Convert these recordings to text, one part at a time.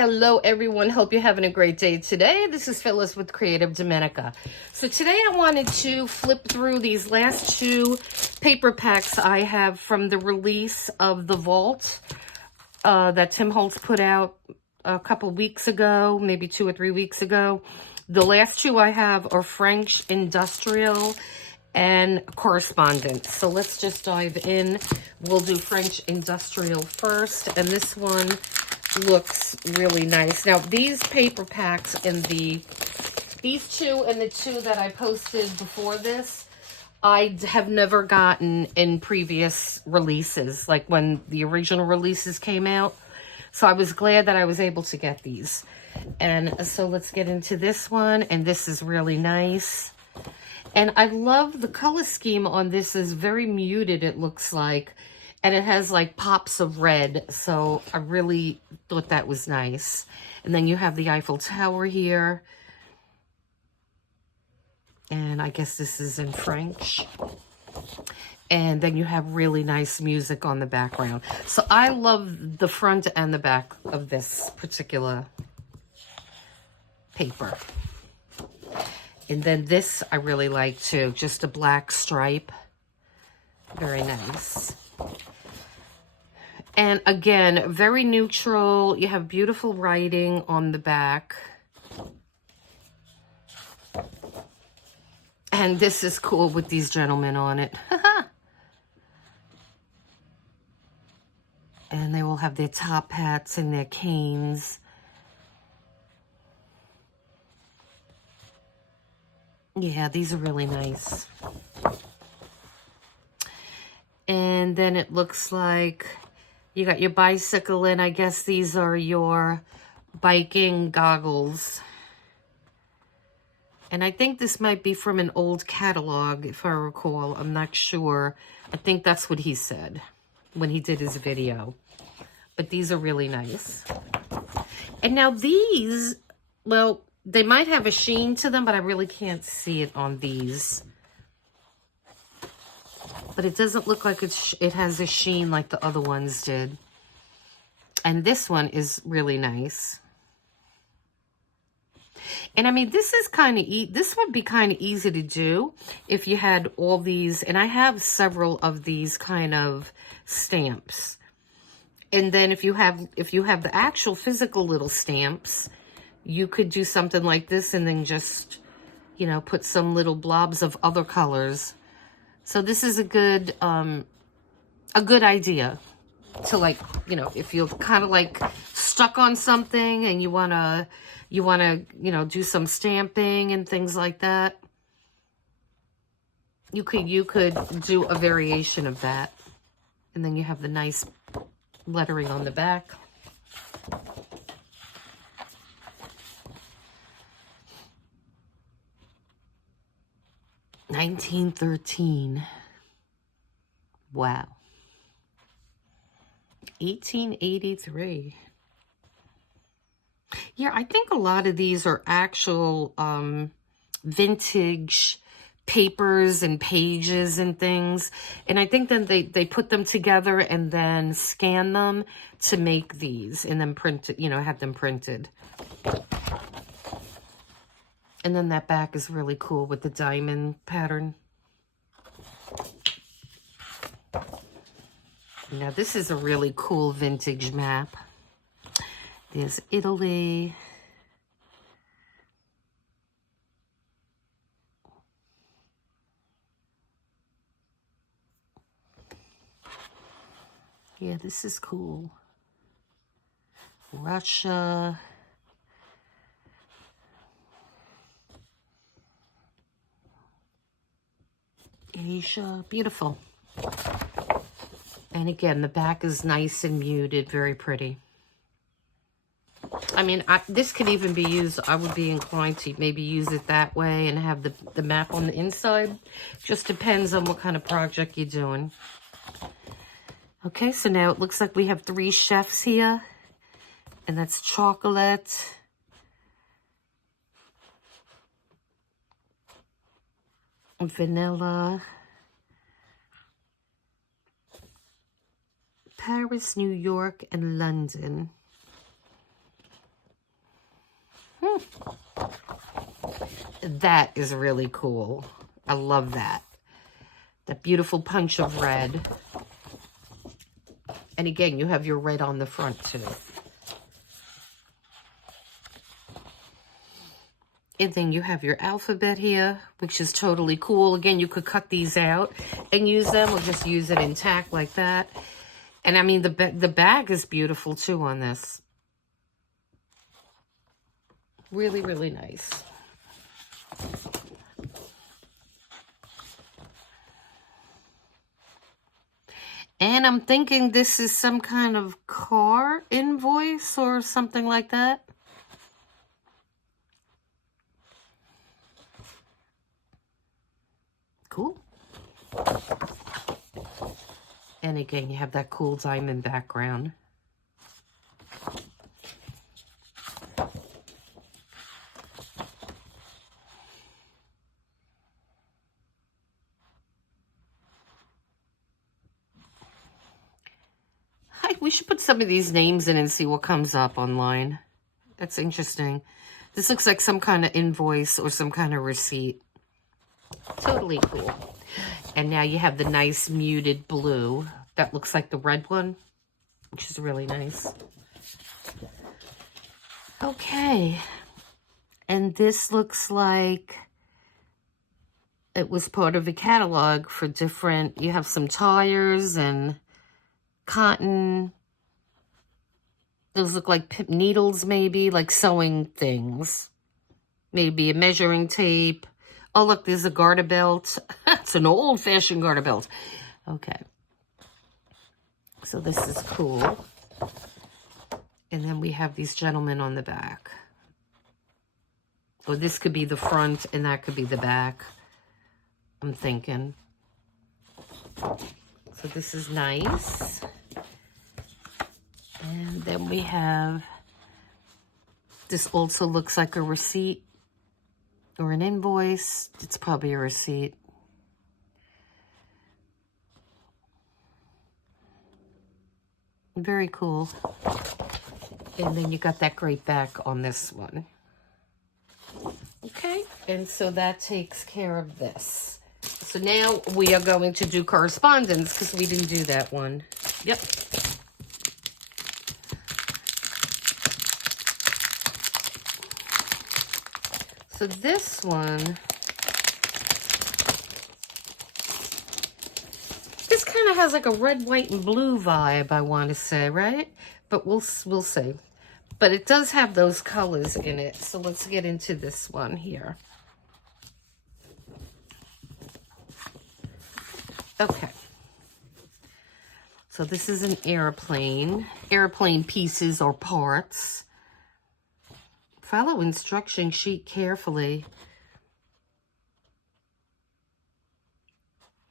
Hello everyone, hope you're having a great day today. This is Phyllis with CreativeDomenica. So today I wanted to flip through these last two paper packs I have from the release of the Vault that Tim Holtz put out a couple weeks ago, maybe 2 or 3 weeks ago. The last two I have are French Industrial and Correspondence. So let's just dive in. We'll do French Industrial first, and this one looks really nice. Now, these paper packs and these two and the two that I posted before this, I have never gotten in previous releases, like when the original releases came out. So I was glad that I was able to get these. And so let's get into this one, and this is really nice. And I love the color scheme on this. Is very muted, it looks like. And it has like pops of red. So I really thought that was nice. And then you have the Eiffel Tower here. And I guess this is in French. And then you have really nice music on the background. So I love the front and the back of this particular paper. And then this I really like too. Just a black stripe. Very nice. And again, very neutral. You have beautiful writing on the back. And this is cool with these gentlemen on it. And they will have their top hats and their canes. Yeah, these are really nice. And then it looks like you got your bicycle, and I guess these are your biking goggles. And I think this might be from an old catalog, if I recall. I'm not sure. I think that's what he said when he did his video. But these are really nice. And now these, well, they might have a sheen to them, but I really can't see it on these. But it doesn't look like it has a sheen like the other ones did. And this one is really nice. And I mean, this is kind of this would be kind of easy to do if you had all these. And I have several of these kind of stamps. And then if you have the actual physical little stamps, you could do something like this and then just, you know, put some little blobs of other colors. So this is a good idea to, like, you know, if you're kind of like stuck on something and you wanna, you know, do some stamping and things like that. You could do a variation of that. And then you have the nice lettering on the back. $1913. Wow. 1883. Yeah, I think a lot of these are actual vintage papers and pages and things. And I think then they put them together and then scan them to make these and then print it, you know, have them printed. And then that back is really cool with the diamond pattern. Now, this is a really cool vintage map. There's Italy. Yeah, this is cool. Russia. Asia. Beautiful. And again, the back is nice and muted, very pretty. I mean, this could even be used, I would be inclined to maybe use it that way and have the map on the inside. Just depends on what kind of project you're doing. Okay, so now it looks like we have 3 chefs here. And that's chocolate, vanilla, Paris, New York, and London. That is really cool. I love that. That beautiful punch of red. And again, you have your red on the front too. And then you have your alphabet here, which is totally cool. Again, you could cut these out and use them, or just use it intact like that. And I mean, the bag is beautiful too on this. Really, really nice. And I'm thinking this is some kind of car invoice or something like that. Cool. And again, you have that cool diamond background. We should put some of these names in and see what comes up online. That's interesting. This looks like some kind of invoice or some kind of receipt. Totally cool. And now you have the nice muted blue. That looks like the red one, which is really nice. Okay. And this looks like it was part of a catalog for different, you have some tires and cotton. Those look like needles, maybe, like sewing things. Maybe a measuring tape. Oh, look, there's a garter belt. It's an old-fashioned garter belt. Okay. So this is cool. And then we have these gentlemen on the back. Or this could be the front and that could be the back, I'm thinking. So this is nice. And then we have, this also looks like a receipt or an invoice. It's probably a receipt. Very cool. And then you got that great back on this one. Okay, and so that takes care of this. So now we are going to do correspondence because we didn't do that one. Yep. So this one, this kind of has like a red, white, and blue vibe, I want to say, right? But we'll see. But it does have those colors in it. So let's get into this one here. Okay. So this is an airplane. Airplane pieces or parts. Follow instruction sheet carefully.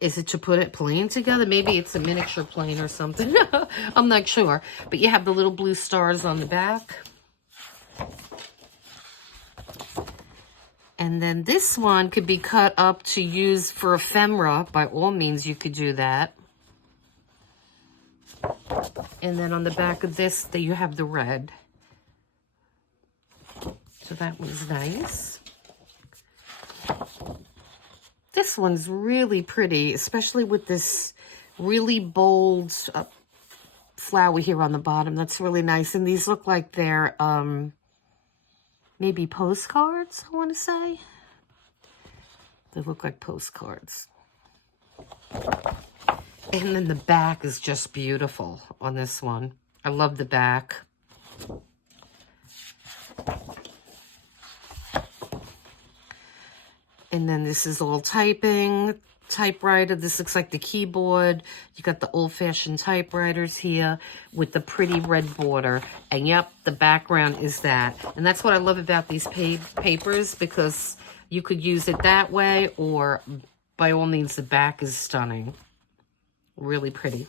Is it to put it plane together? Maybe it's a miniature plane or something. I'm not sure. But you have the little blue stars on the back. And then this one could be cut up to use for ephemera. By all means, you could do that. And then on the back of this, there you have the red. So that was nice. This one's really pretty, especially with this really bold flower here on the bottom. That's really nice. And these look like they're maybe postcards, I want to say. They look like postcards. And then the back is just beautiful on this one. I love the back. And then this is all typing, typewriter. This looks like the keyboard. You got the old-fashioned typewriters here with the pretty red border. And yep, the background is that. And that's what I love about these papers, because you could use it that way, or by all means, the back is stunning. Really pretty.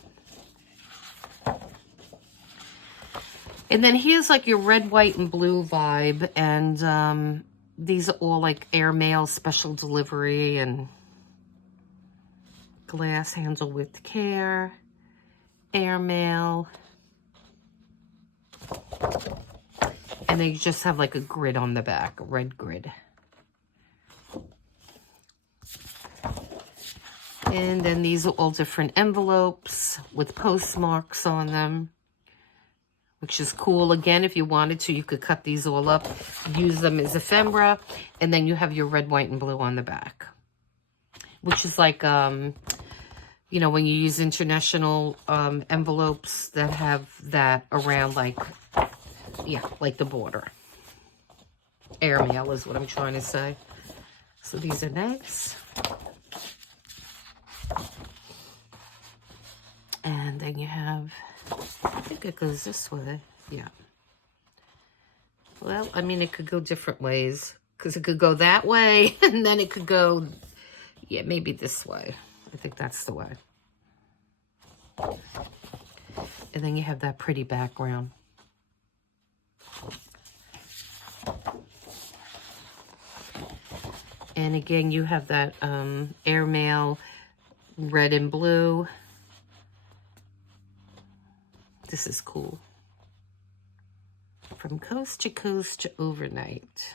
And then here's like your red, white, and blue vibe. And these are all like airmail special delivery and glass handle with care, airmail. And they just have like a grid on the back, a red grid. And then these are all different envelopes with postmarks on them, which is cool. Again, if you wanted to, you could cut these all up, use them as ephemera, and then you have your red, white, and blue on the back, which is like, you know, when you use international envelopes that have that around, like, yeah, like the border. Airmail is what I'm trying to say. So these are nice. And then you have, I think it goes this way. Yeah. Well, I mean, it could go different ways, because it could go that way, and then it could go, yeah, maybe this way. I think that's the way. And then you have that pretty background. And again, you have that airmail red and blue. This is cool. From coast to coast to overnight.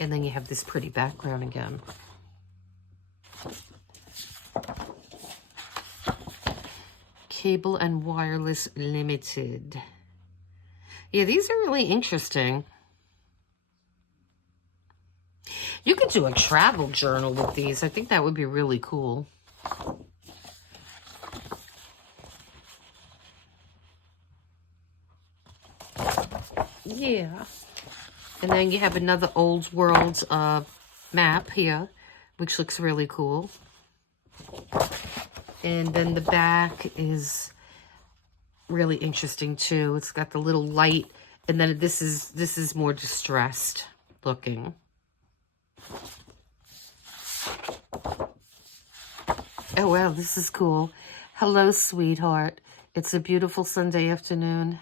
And then you have this pretty background again. Cable and Wireless Limited. Yeah, these are really interesting. You could do a travel journal with these. I think that would be really cool. Yeah. And then you have another old world map here, which looks really cool. And then the back is really interesting too. It's got the little light, and then this is more distressed looking. Oh wow, this is cool. Hello, sweetheart. It's a beautiful Sunday afternoon.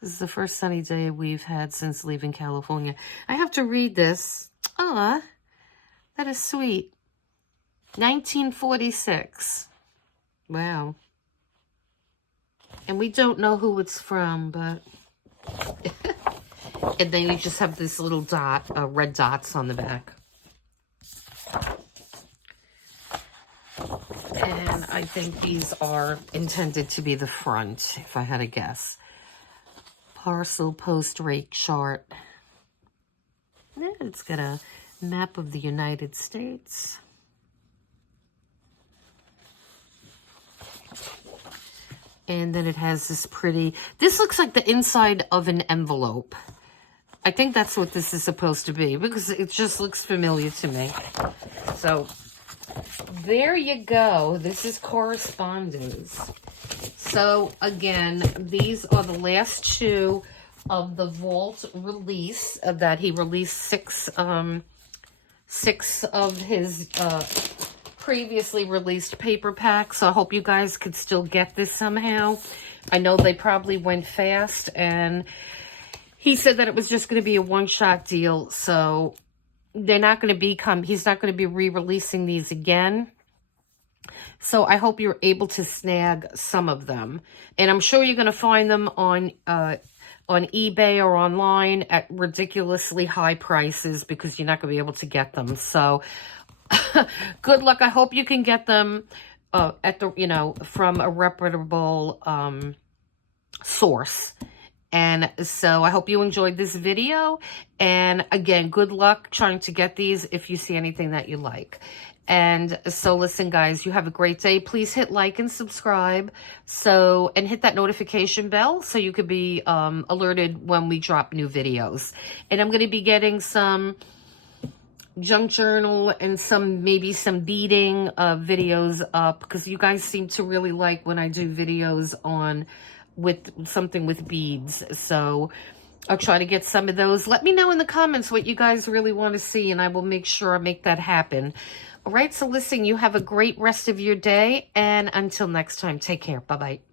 This is the first sunny day we've had since leaving California. I have to read this. Aw, that is sweet. 1946. Wow. And we don't know who it's from, but... And then you just have this little dot, red dots on the back. And I think these are intended to be the front, if I had to guess. Parcel post rate chart. Yeah, it's got a map of the United States. And then it has this pretty... This looks like the inside of an envelope. I think that's what this is supposed to be, because it just looks familiar to me. So, there you go. This is Correspondence. So, again, these are the last two of the Vault release that he released six of his previously released paper packs. So I hope you guys could still get this somehow. I know they probably went fast, and he said that it was just going to be a one-shot deal. So they're not going to he's not going to be re-releasing these again. So I hope you're able to snag some of them. And I'm sure you're going to find them on eBay or online at ridiculously high prices, because you're not going to be able to get them. So good luck. I hope you can get them at the, from a reputable source. And so I hope you enjoyed this video. And again, good luck trying to get these if you see anything that you like. And so listen, guys, you have a great day. Please hit like and subscribe. And hit that notification bell so you could be alerted when we drop new videos. And I'm going to be getting some junk journal and maybe some beading videos up, because you guys seem to really like when I do videos with something with beads. So I'll try to get some of those. Let me know in the comments what you guys really want to see, and I will make sure I make that happen. All right, so listen, you have a great rest of your day, and until next time, take care. Bye-bye.